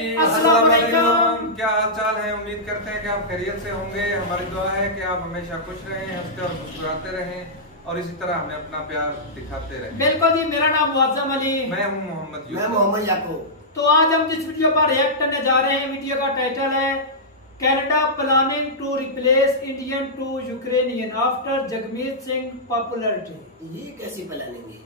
अस्सलाम वालेकुम। क्या हाल चाल है? उम्मीद करते हैं कि आप खैरियत से होंगे। हमारी दुआ है कि आप हमेशा खुश रहें, हंसते और मुस्कुराते रहें और इसी तरह हमें अपना प्यार दिखाते रहें। बिल्कुल जी, मेरा नाम मुअज़्ज़म अली, मैं हूं मोहम्मद यूसुफ। मैं मोहम्मद याकूब। तो आज हम जिस वीडियो पर रिएक्ट करने जा रहे हैं, वीडियो का टाइटल है Canada planning to replace Indian to Ukrainian after Jagmeet Singh popularity. ये कैसी प्लानिंग है?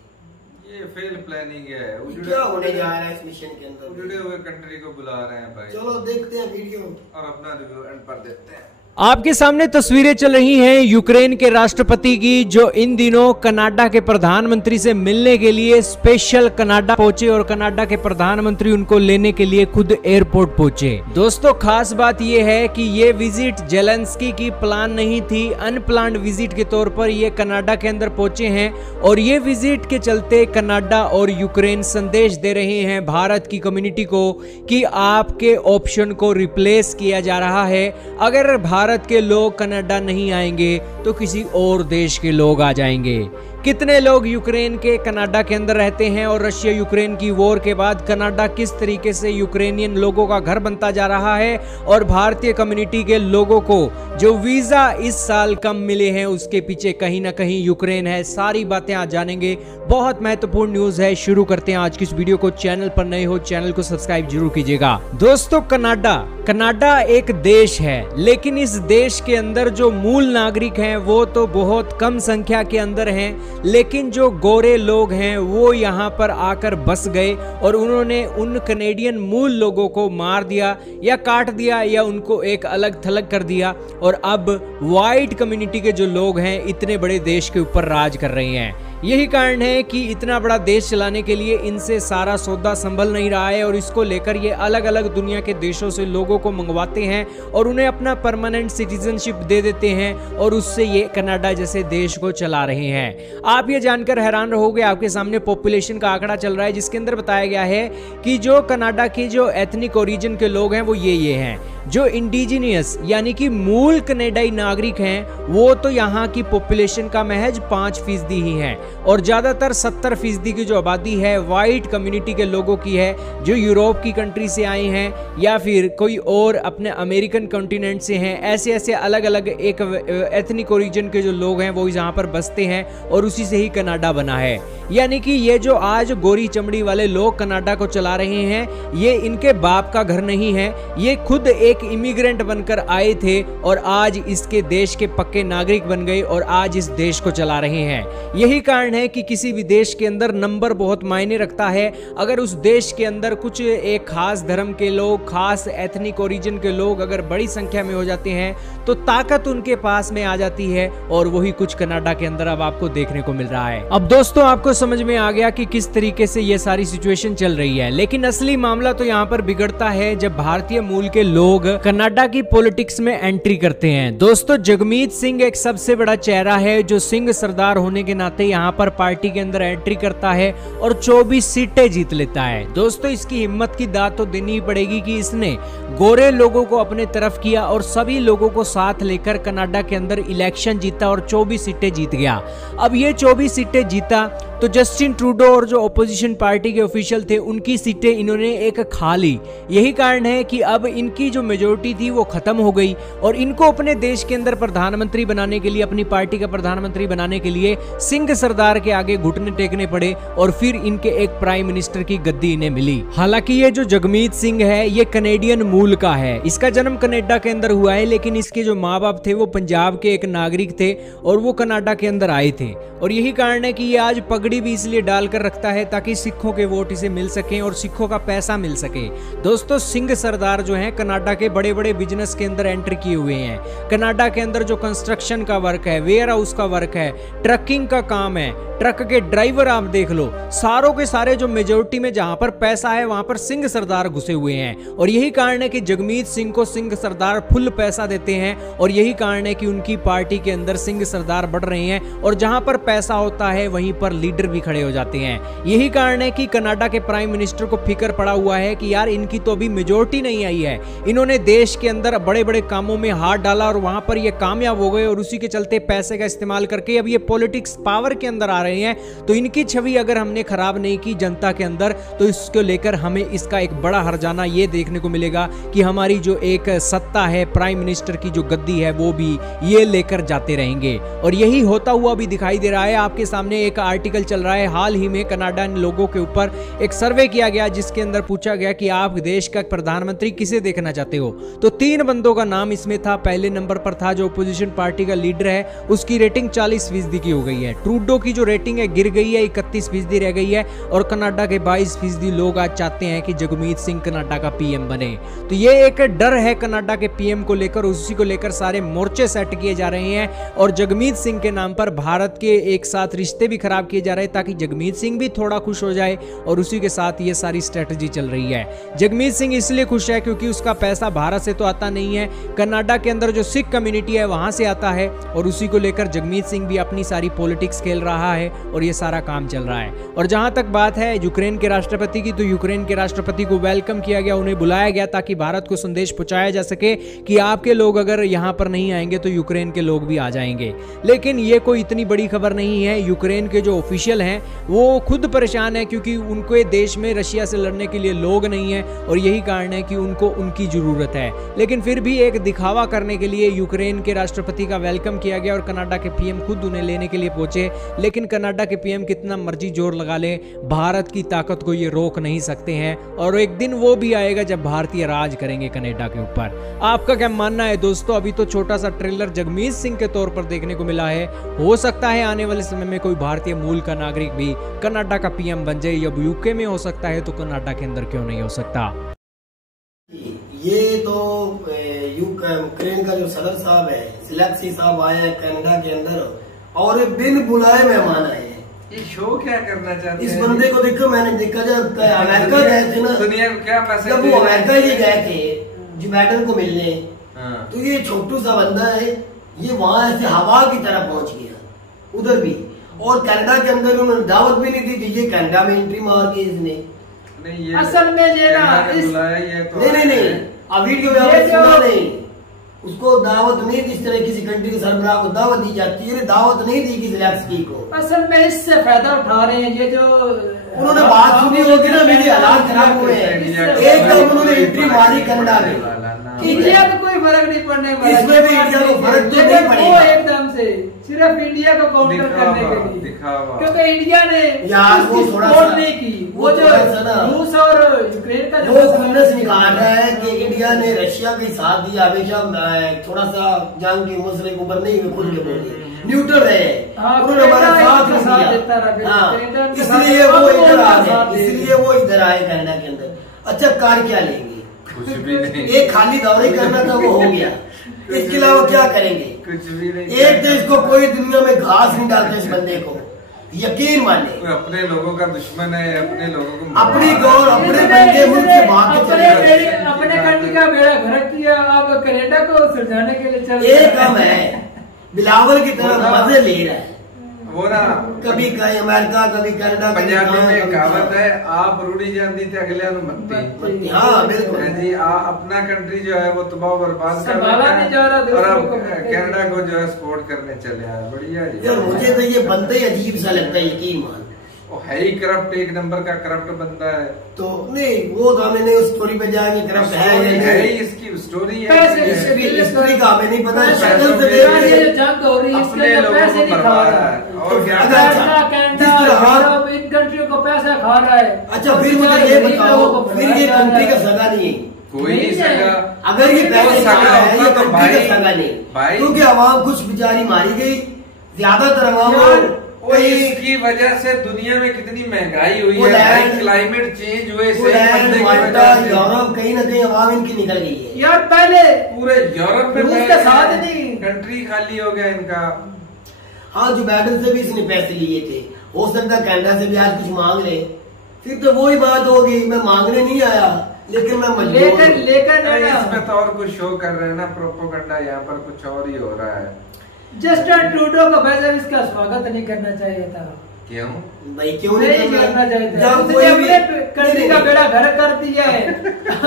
ये फेल प्लानिंग है। क्या होने जा रहा है इस मिशन के अंदर? उजड़े हुए कंट्री को बुला रहे हैं भाई। चलो देखते हैं वीडियो और अपना रिव्यू एंड पर देते हैं। आपके सामने तस्वीरें चल रही हैं यूक्रेन के राष्ट्रपति की, जो इन दिनों कनाडा के प्रधानमंत्री से मिलने के लिए स्पेशल कनाडा पहुंचे और कनाडा के प्रधानमंत्री उनको लेने के लिए खुद एयरपोर्ट पहुंचे। दोस्तों, खास बात यह है कि ये विजिट जेलेंस्की की प्लान नहीं थी, अनप्लान्ड विजिट के तौर पर ये कनाडा के अंदर पहुंचे हैं और ये विजिट के चलते कनाडा और यूक्रेन संदेश दे रहे हैं भारत की कम्युनिटी को कि आपके ऑप्शन को रिप्लेस किया जा रहा है। अगर भारत के लोग कनाडा नहीं आएंगे तो किसी और देश के लोग आ जाएंगे। कितने लोग यूक्रेन के कनाडा के अंदर रहते हैं और रशिया यूक्रेन की वॉर के बाद कनाडा किस तरीके से यूक्रेनियन लोगों का घर बनता जा रहा है और भारतीय कम्युनिटी के लोगों को जो वीजा इस साल कम मिले हैं उसके पीछे कहीं ना कहीं यूक्रेन है। सारी बातें आज जानेंगे। बहुत महत्वपूर्ण न्यूज है। शुरू करते हैं आज की इस वीडियो को। चैनल पर नए हो चैनल को सब्सक्राइब जरूर कीजिएगा। दोस्तों, कनाडा एक देश है, लेकिन इस देश के अंदर जो मूल नागरिक हैं वो तो बहुत कम संख्या के अंदर हैं, लेकिन जो गोरे लोग हैं वो यहाँ पर आकर बस गए और उन्होंने उन कनेडियन मूल लोगों को मार दिया या काट दिया या उनको एक अलग थलग कर दिया और अब वाइट कम्युनिटी के जो लोग हैं इतने बड़े देश के ऊपर राज कर रहे हैं। यही कारण है कि इतना बड़ा देश चलाने के लिए इनसे सारा सौदा संभल नहीं रहा है और इसको लेकर ये अलग अलग दुनिया के देशों से लोगों को मंगवाते हैं और उन्हें अपना परमानेंट सिटीजनशिप दे देते हैं और उससे ये कनाडा जैसे देश को चला रहे हैं। आप ये जानकर हैरान रहोगे, आपके सामने पॉपुलेशन का आंकड़ा चल रहा है जिसके अंदर बताया गया है कि जो कनाडा की जो एथनिक ओरिजिन के लोग हैं वो ये हैं। जो इंडिजिनियस यानी कि मूल कनाडाई नागरिक हैं वो तो यहाँ की पॉपुलेशन का महज 5% ही है और ज्यादातर 70% की जो आबादी है वाइट कम्युनिटी के लोगों की है, जो यूरोप की कंट्री से आए हैं या फिर कोई और अपने अमेरिकन कॉन्टिनेंट से हैं। ऐसे अलग अलग एक एथनिक ओरिजिन के जो लोग हैं वो यहाँ पर बसते हैं और उसी से ही कनाडा बना है। यानी कि ये जो आज गोरी चमड़ी वाले लोग कनाडा को चला रहे हैं ये इनके बाप का घर नहीं है, ये खुद एक इमिग्रेंट बनकर आए थे और आज इसके देश के पक्के नागरिक बन गए और आज इस देश को चला रहे हैं। यही कारण है कि किसी भी देश के अंदर नंबर बहुत मायने रखता है। अगर उस देश के अंदर कुछ एक खास धर्म के लोग, खास एथनिक ओरिजिन के लोग अगर बड़ी संख्या में हो जाते हैं तो ताकत उनके पास में आ जाती है और वही कुछ कनाडा के अंदर अब आपको देखने को मिल रहा है। अब दोस्तों, आपको समझ में आ गया कि किस तरीके से ये सारी सिचुएशन चल रही है, लेकिन असली मामला तो यहाँ पर बिगड़ता है जब भारतीय मूल के लोग कनाडा की पॉलिटिक्स में एंट्री करते हैं। दोस्तों, जगमीत सिंह एक सबसे बड़ा चेहरा है जो सिंह सरदार होने के नाते यहाँ पर पार्टी के अंदर एंट्री करता है और 24 सीटें जीत लेता है। दोस्तों, इसकी हिम्मत की दाद तो देनी पड़ेगी कि इसने गोरे लोगों को अपने तरफ किया और सभी लोगों को साथ लेकर कनाडा के अंदर इलेक्शन जीता और 24 सीटें जीत गया। अब ये 24 सीटें जीता तो जस्टिन ट्रूडो और जो ऑपोजिशन पार्टी के ऑफिशियल थे उनकी सीटें इन्होंने एक खा ली। यही कारण है कि अब इनकी जो मेजोरिटी थी वो खत्म हो गई और इनको अपने देश के अंदर प्रधानमंत्री बनाने के लिए, अपनी पार्टी का प्रधानमंत्री बनाने के लिए सिंह सरदार के आगे घुटने टेकने पड़े और फिर इनके एक प्राइम मिनिस्टर की गद्दी इन्हें मिली। हालांकि ये जो जगमीत सिंह है ये कनेडियन मूल का है, इसका जन्म कनाडा के अंदर हुआ है, लेकिन इसके जो माँ बाप थे वो पंजाब के एक नागरिक थे और वो कनाडा के अंदर आए थे और यही कारण है कि ये आज पगड़ी भी इसलिए डालकर रखता है ताकि सिखों के वोट इसे मिल सके और सिखों का पैसा मिल सके। दोस्तों, सिंह सरदार जो हैं कनाडा के बड़े बड़े बिजनेस के अंदर एंटर किए हुए हैं। कनाडा के अंदर जो कंस्ट्रक्शन का वर्क है, वेयर हाउस का वर्क है, ट्रकिंग का काम है, ट्रक के ड्राइवर आप देख लो, सारों के सारे जो मेजोरिटी में जहां पर पैसा है वहां पर सिंह सरदार घुसे हुए हैं और यही कारण है कि जगमीत सिंह को सिंह सरदार फुल पैसा देते हैं और यही कारण है कि उनकी पार्टी के अंदर सिंह सरदार बढ़ रहे हैं और जहां पर पैसा होता है वहीं पर लीडर लीडर भी खड़े हो जाते हैं। यही कारण है कि कनाडा के प्राइम मिनिस्टर को फिक्र पड़ा हुआ है कि यार इनकी तो अभी मेजोरिटी नहीं आई है, इन्होंने देश के अंदर बड़े बड़े कामों में हाथ डाला और वहां पर ये कामयाब हो गए और उसी के चलते पैसे का इस्तेमाल करके अब ये पॉलिटिक्स पावर के अंदर आ रहे हैं। तो इनकी छवि अगर हमने खराब नहीं की जनता के अंदर तो इसको लेकर हमें इसका एक बड़ा हर्जाना ये देखने को मिलेगा कि हमारी जो एक सत्ता है, प्राइम मिनिस्टर की जो गद्दी है, वो भी ये लेकर जाते रहेंगे। और यही होता हुआ भी दिखाई दे रहा है। आपके सामने एक आर्टिकल चल रहा है, हाल ही में कनाडा लोगों के ऊपर एक सर्वे किया गया जिसके अंदर पूछा गया कि आप देश का प्रधानमंत्री किसे देखना चाहते हो। तो 3 बंदों का नाम इसमें था। पहले नंबर पर था जो अपोजिशन पार्टी का लीडर है, उसकी रेटिंग 40% की हो गई है। ट्रूडो की जो रेटिंग है गिर गई है, 31% रह गई है। और कनाडा के 22% लोग आज चाहते हैं कि जगमीत सिंह कनाडा का पीएम बने। तो ये एक डर है कनाडा के पीएम को लेकर, उसी को लेकर सारे मोर्चे सेट किए जा रहे हैं और जगमीत सिंह के नाम पर भारत के एक साथ रिश्ते भी खराब किए जा रहे हैं ताकि जगमीत सिंह भी थोड़ा खुश हो जाए। और उसी के साथ ये सारी स्ट्रेटजी चल रही है। जगमीत सिंह इसलिए खुश है क्योंकि उसका पैसा भारत से तो आता नहीं है, कनाडा के अंदर जो सिख कम्युनिटी है वहां से आता है। और उसी को लेकर जगमीत सिंह भी अपनी सारी पॉलिटिक्स खेल रहा है और ये सारा काम चल रहा है। और जहां तक बात है यूक्रेन के राष्ट्रपति की, तो यूक्रेन के राष्ट्रपति को वेलकम किया गया, उन्हें बुलाया गया ताकि भारत को संदेश पहुंचाया जा सके कि आपके लोग अगर यहां पर नहीं आएंगे तो यूक्रेन के लोग भी आ जाएंगे। लेकिन ये कोई इतनी बड़ी खबर नहीं है। यूक्रेन के जो ऑफिशियल हैं वो खुद परेशान है क्योंकि उनके देश में रशिया से लड़ने के लिए लोग नहीं है और यही कारण है कि उनको उनकी जरूरत है। लेकिन फिर भी एक दिखावा करने के लिए यूक्रेन के राष्ट्रपति का वेलकम किया गया और कनाडा के पीएम खुद उन्हें लेने के लिए पहुंचे। लेकिन कनाडा के पीएम कितना मर्जी जोर लगा ले, भारत की ताकत को ये रोक नहीं सकते हैं। और एक दिन वो भी आएगा जब भारतीय राज करेंगे कनाडा के ऊपर। आपका क्या मानना है दोस्तों? अभी तो छोटा सा ट्रेलर जगमीत सिंह के तौर पर देखने को मिला है, हो सकता है आने वाले समय में कोई भारतीय मूल का नागरिक भी कनाडा का पीएम बन जाए। या यूके में हो सकता है तो कनाडा के अंदर क्यों नहीं हो सकता? ये तो यूक्रेन का जो सदर साहब है, सिलेक्सी साहब आए हैं कनाडा के अंदर और बिन बुलाए मेहमान आए हैं। ये शो क्या करना चाहते हैं? इस बंदे को देखो, मैंने देखा जब अमेरिका गए थे ना, दुनिया को क्या मैसेज, जब वो अमेरिका ही गए थे जो बैडन को मिलने, तो ये छोटू सा बंदा है, ये वहां से हवा की तरह पहुंच गया उधर भी। और कनाडा के अंदर उन्होंने दावत भी नहीं दी थी, ये कनाडा में एंट्री मार के इसने। नहीं, ये असल में ये ना नहीं अब वीडियो में आपने सुना नहीं, उसको दावत नहीं, जिस तरह किसी कंट्री के सरबराह को दावत दी जाती है, दावत नहीं दी किसी लेफ्टी को। असल में इससे फायदा उठा रहे हैं ये जो उन्होंने बात सुनी होगी ना, मेरे हालात खराब हुए हैं, एकदम उन्होंने एंट्री मारी कनाडा में। इंडिया को कोई फर्क नहीं पड़ने वाला, इसमें भी इंडिया को फर्क तो नहीं पड़ेगा एकदम से, सिर्फ इंडिया को काउंटर करने के लिए, क्योंकि इंडिया ने वो थोड़ा सपोर्ट नहीं की। वो जो रूस और यूक्रेन का वो खुन्नस निकाल रहा है कि इंडिया ने रशिया के साथ दिया, हमेशा थोड़ा सा जंग के मसले को उभरने में खुल के बोले, न्यूट्रल रहे, उन्होंने हमारा साथ दिया, इसलिए वो इधर आ गए, इसलिए वो इधर आए कनाडा के अंदर। अच्छा, कार क्या लेंगे? कुछ भी नहीं, एक खाली दौरे करना था, वो हो गया, इसके अलावा क्या करेंगे? कुछ भी नहीं। एक तो इसको कोई दुनिया में घास नहीं डालते इस बंदे को, यकीन माने। अपने लोगों का दुश्मन है, अपने लोगों को अपनी गौर अपने बंदे मुल्क के भाग के चले गए, अपने कंट्री का बेड़ा गर्क किया, अब कनाडा को सुलझाने के लिए चल एक कम है, बिलावल की तरह मजे ले रहा है वो ना। कभी कहीं अमेरिका, कभी कनाडा, पंजाबी में कहावत है, आप रूढ़ी जानती थे अगले मत्ती। हाँ बिल्कुल जी, अपना कंट्री जो है वो तबाह बर्बाद कर नहीं जा रहा, और अब कनाडा को जो है सपोर्ट करने चले आए। बढ़िया जी। यार मुझे तो ये बनता ही अजीब सा लगता है, यकीन मान। वो है ही करप्ट, एक नंबर का करप्ट बंदा है। तो नहीं, वो तो हमें नहीं, उस स्टोरी पे जाएंगे, करप्ट है ही, इसकी स्टोरी है, हिस्ट्री का हमें नहीं पता, शक्ल से जंग हो रही है, अपने लोगों को बर्बाद है और इन कंट्रियों को पैसा खा रहा है। अच्छा, फिर मुझे ये बताओ, फिर ये कंट्री का सगा नहीं है, कोई नहीं सगा। अगर ये पैसे सगा है, ये तो कंट्री का सगा नहीं, क्योंकि आवाम कुछ बेचारी मारी गई, ज्यादातर आवाम इसकी वजह से दुनिया में कितनी महंगाई हुई है, क्लाइमेट चेंज हुए, यूरोप कहीं ना कहीं आवाम इनकी निकल गई है। यार पहले पूरे यूरोप में उसके साथ नहीं, कंट्री खाली हो गया इनका। हाँ, जो बैडन से भी इसने पैसे लिए थे, हो सकता है कनाडा से भी आज कुछ मांग ले, फिर तो वही बात होगी, मैं मांगने नहीं आया लेकिन मैं मजबूर लेकर इसमें तो और कुछ शो कर रहे हैं ना, प्रोपोगंडा, यहाँ पर कुछ और ही हो रहा है। जस्टिन ट्रूडो को वैसे इसका स्वागत नहीं करना चाहिए था। क्यों भाई क्यों नहीं करना चाहिए? जब कोई भी कंट्री का बेड़ा घर कर दिया है।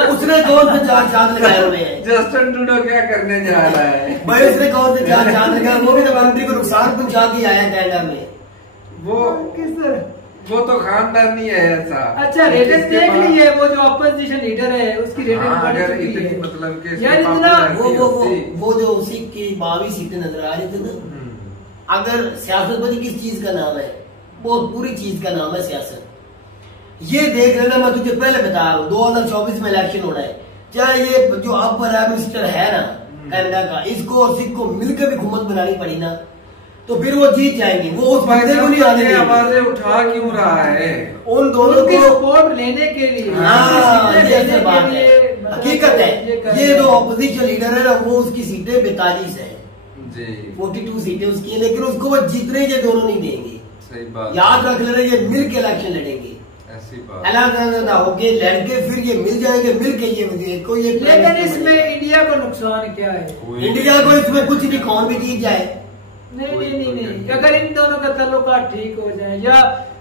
उसने कौन से चार चांद लगाए हुए हैं? जस्टिन ट्रूडो क्या करने जा रहा है भाई उसने कौन से चार चांद लगाए? वो भी तो कंट्री को नुकसान पहुंचा के आया कनाडा में। वो किस तरह? वो तो खानदानी है ऐसा। अच्छा रेटिंग देख ली है, वो जो अपोजिशन लीडर है उसकी रेटिंग बढ़ अगर चुकी इतनी है। मतलब के यार इतना वो जो उसी की 22 सीटें नजर आ रही थी ना। अगर सियासत बड़ी किस चीज का नाम है? बहुत पूरी चीज का नाम है सियासत। ये देख लेना, मैं तुझे पहले बता रहा हूँ 2024 में इलेक्शन होना है। चाहे ये जो अब प्राइम मिनिस्टर है ना कनाडा का, इसको और सिख को मिलकर भी हुकूमत बनानी पड़ी ना, तो फिर वो जीत जाएंगे। वो उस बंदे को नहीं आने देंगे। आवाजें उठा क्यों रहा है? उन दोनों को सपोर्ट लेने के लिए। हाँ ये बात है, हकीकत है। ये जो ऑपोजिशन लीडर है ना, वो उसकी सीटें 42 है जी, 42 सीटें उसकी है, लेकिन उसको वो जीतने ये दोनों नहीं देंगे। सही बात, याद रख लेना, ये मिल के इलेक्शन लड़ेंगे। ऐसी बात अलग होके लड़के फिर ये मिल जाएंगे, मिल के ये कोई एक। लेकिन इसमें इंडिया को नुकसान क्या है? इंडिया को इसमें कुछ नहीं, कौन भी जीत जाए। नहीं, अगर इन दोनों का ताल्लुकात ठीक हो जाए या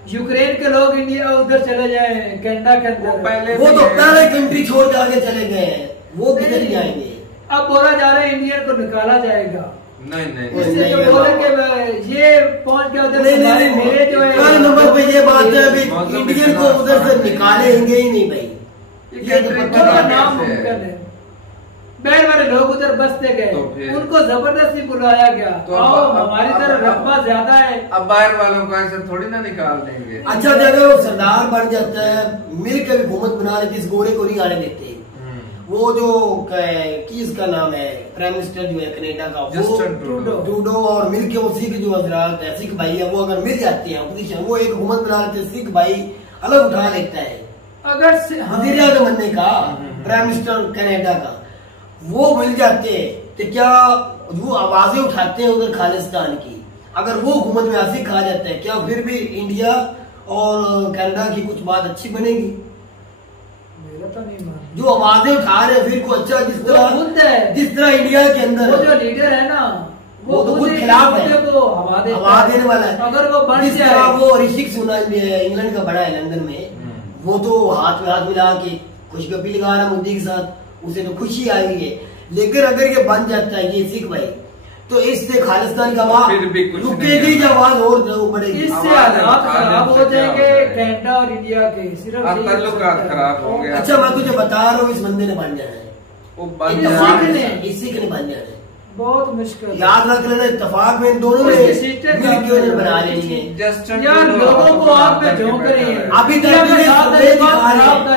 यूक्रेन के लोग इंडिया उधर चले जाए कनाडा के अंदर, वो तो पहले कंट्री छोड़ के आगे चले गए हैं, वो किधर जाएंगे? अब बोला जा रहा है इंडियन को निकाला जाएगा। नहीं इससे जो बोले कि ये पहुंच गया उधर, नहीं मेरे जो है पहले नंबर पे ये बात है, अभी इंडियन को उधर से निकालेंगे ही नहीं भाई। ये तो नामुमकिन है। बैर वाले लोग उधर बसते गए, तो उनको जबरदस्ती बुलाया गया। तो आओ हमारी तरफ रकबा ज्यादा है। अब बाहर वालों को ऐसे थोड़ी ना निकाल देंगे। अच्छा अगर वो सरदार बन जाता है, मिल के भी हुकूमत बना लेते, इस गोरे को नहीं आने देते। वो जो किसका नाम है प्राइम मिनिस्टर जो है कनाडा का, जस्टिन ट्रूडो, और मिल के वो सिख जो हजरात है, सिख भाई है, वो अगर मिल जाते हैं अपोजिशन, वो एक हुकूमत बना लेते, सिख भाई अलग उठा लेता है। अगर वजीर आज़म बनने का प्राइम मिनिस्टर कनाडा का वो मिल जाते हैं, तो क्या वो आवाजें उठाते हैं उधर खालिस्तान की, अगर वो हुकूमत में आसिक खा जाता है, क्या फिर भी इंडिया और कनाडा की कुछ बात अच्छी बनेगी? मेरा तो नहीं मान। जो आवाजें उठा रहे हैं फिर को अच्छा, जिस तरह इंडिया के अंदर वो जो लीडर है ना, वो तो खुद खिलाफ है, वो हवा देने वाला है। अगर वो बन जिस तरह वो ऋषिक सुनक इंग्लैंड का बड़ा है लंदन में, वो तो हाथ में हाथ मिला के खुशगपी लगा रहा मोदी के साथ, उसे तो खुशी आई है। लेकिन अगर ये बन जाता है ये सिख भाई, तो इससे खालिस्तान का आवाज रुकेगी, जो आवाज और बढ़ेगी। इससे हालात खराब हो जाएंगे कनाडा और इंडिया के, सिर्फ ताल्लुकात खराब हो गया। अच्छा मैं तुझे बता रहा हूँ, इस बंदे ने बन जाना है, इसी के ने बन जाना है, बहुत मुश्किल। याद रख लेना, इत्तेफाक में इन दोनों ने मिलकर बना लेनी है। यार लोगों को आग में झोंक रहे हैं। अभी तक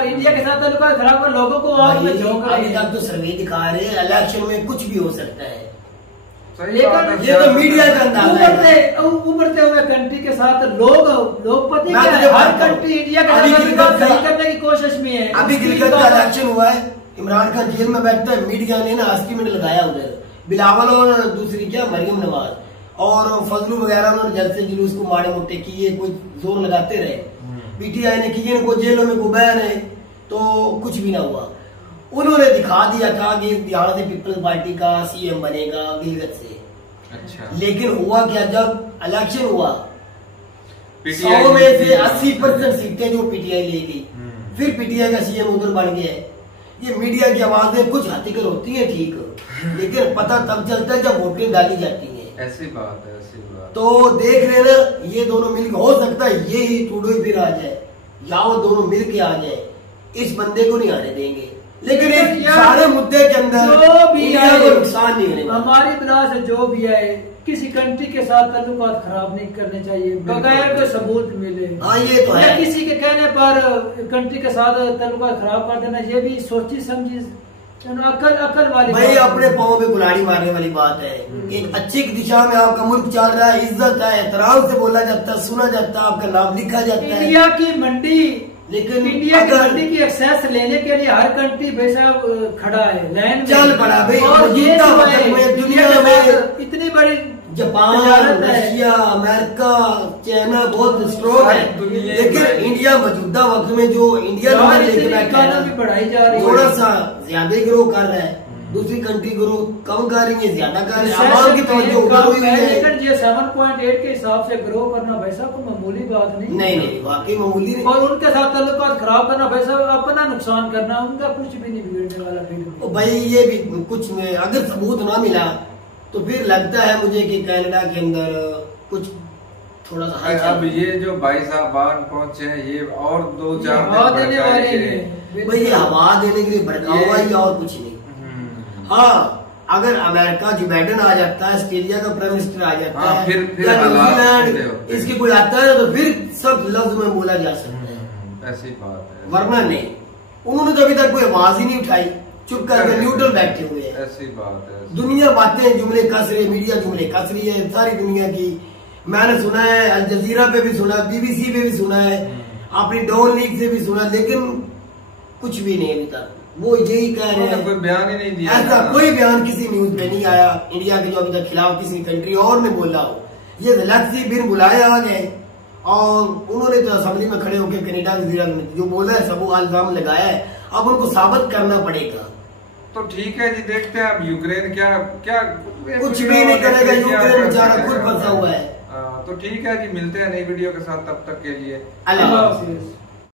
इंडिया के साथ ताल्लुकात खराब कर, लोगों को आग में झोंक रहे हैं। अभी तक तो सर्वे दिखा रहे हैं, इलेक्शन में कुछ भी हो सकता है। लेकिन ये तो मीडिया का अंदाजा है। उभरते हुए कंट्री के साथ लोग पति क्या है, हर कंट्री इंडिया के साथ सही करने की कोशिश में है। अभी गिलगित का इलेक्शन हुआ है, इमरान खान जेल में बैठता है, मीडिया ने ना एस्टीमेट लगाया उधर, बिलावल और दूसरी क्या मरियम नवाज और फजलू वगैरह उन्होंने जलसे जुलूस को माड़े मोटे किए, कोई जोर लगाते रहे। पीटीआई ने किए, कोई जेलों में कोई बैन है, तो कुछ भी ना हुआ। उन्होंने दिखा दिया था कि बिहार से पीपल्स पार्टी का सीएम बनेगा गिलगित से। अच्छा। लेकिन हुआ क्या, जब इलेक्शन हुआ 100 में से 80% सीटें जो पीटीआई ले गई, फिर पीटीआई का सीएम उधर बन गया है। ये मीडिया की आवाजें कुछ हद तक होती है ठीक, लेकिन पता तब चलता है जब वोटें डाली जाती है। ऐसी बात है, ऐसी बात। तो देख लेना, ये दोनों मिलकर, हो सकता है ये ही ट्रूडो फिर आ जाए या वो दोनों मिलके आ जाए, इस बंदे को नहीं आने देंगे। लेकिन इस सारे मुद्दे के अंदर जो भी इंडिया को नुकसान नहीं होने वाला। हमारी तरह से जो भी आए, किसी कंट्री के साथ ताल्लुकात खराब नहीं करने चाहिए बगैर कोई सबूत मिले। हाँ ये तो है। किसी के कहने पर कंट्री के साथ ताल्लुकात खराब कर देना, ये भी सोची समझी अकल वाली भाई, अपने पाँव पे गुलाड़ी मारने वाली बात है। एक अच्छी दिशा में आपका मुल्क चल रहा है, इज्जत है, एहतराम से बोला जाता है, सुना जाता है, आपका नाम लिखा जाता है। इंडिया की मंडी, लेकिन इंडिया की मंडी की एक्सेस लेने के लिए हर कंट्री वैसा खड़ा है लाइन चल पड़ा भाई। और ये दुनिया में इतनी बड़ी जापान, रशिया, अमेरिका, चाइना बहुत स्ट्रॉन्ग है, लेकिन इंडिया मौजूदा वक्त में जो इंडिया इकॉनमी बढ़ाई जा रही है, थोड़ा सा ज्यादा ग्रो कर रहा है। दूसरी कंट्री ग्रोथ कम कर रही है, ज्यादा कर रही है, आवाम की तवज्जो उधर हुई है। 7.8 के हिसाब से ग्रो करना भाई साहब कोई मामूली बात नहीं। नहीं वाकई मामूली नहीं। और उनके साथ ताल्लुकात खराब करना भाई साहब अपना नुकसान करना, उनका कुछ भी नहीं बिगड़ने वाला। फिर भाई ये भी कुछ में अगर सबूत ना मिला तो फिर लगता है मुझे कि कनाडा के अंदर कुछ थोड़ा सा। अब ये जो भाई साहब पहुंचे हैं, ये और 2-4 दिन देने वाले हैं भाई, ये हवा देने के लिए भड़का हुआ ही और कुछ नहीं। हाँ, अगर अमेरिका जो बाइडेन आ जाता है, ऑस्ट्रेलिया का प्राइम मिनिस्टर आ जाता है, फिर न्यूजीलैंड इसके कोई आता है तो फिर सब लफ्ज में बोला जा सकता है, ऐसी बात है। वरना नहीं, उन्होंने तो अभी तक कोई आवाज ही नहीं उठाई, चुप करके न्यूट्रल बैठे हुए हैं। ऐसी बात है। दुनिया बातें जुमले कस रही है, मीडिया जुमले कस रही है सारी दुनिया की। मैंने सुना है अल जजीरा पे भी सुना, बीबीसी पे भी सुना है, अपनी डॉन लीग से भी सुना, लेकिन कुछ भी नहीं अभी तक। वो यही कह रहे हैं, कोई बयान ही नहीं दिया, ऐसा कोई बयान किसी न्यूज में नहीं आया इंडिया के जो अभी तक खिलाफ किसी कंट्री और ने बोला हो। ये गलती बिन बुलाए आ गए और उन्होंने तो असेंबली में खड़े होकर कनाडा के जो बोला है सब इल्जाम लगाया है, अब उनको साबित करना पड़ेगा। तो ठीक है जी, देखते हैं अब यूक्रेन क्या क्या कुछ भी नहीं करेगा, यूक्रेन बेचारा खुद फंसा हुआ है। तो ठीक है जी, मिलते हैं नई वीडियो के साथ, तब तक के लिए अल्लाह हाफिज़।